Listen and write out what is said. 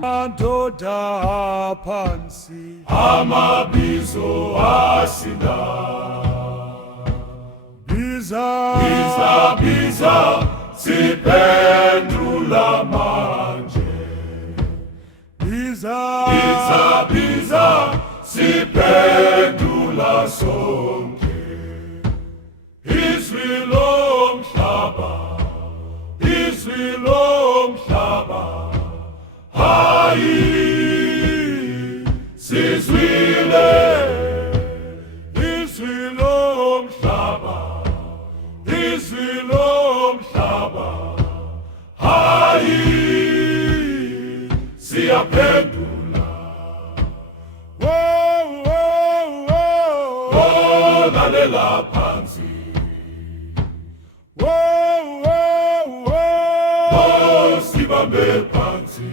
Madoda phansi amabizo asina biza siphendula manje biza siphendula sonke izwi lomhlaba hayi sizwile izwi lomhlaba hayi siyaphendula lalela phansi sibambe phansi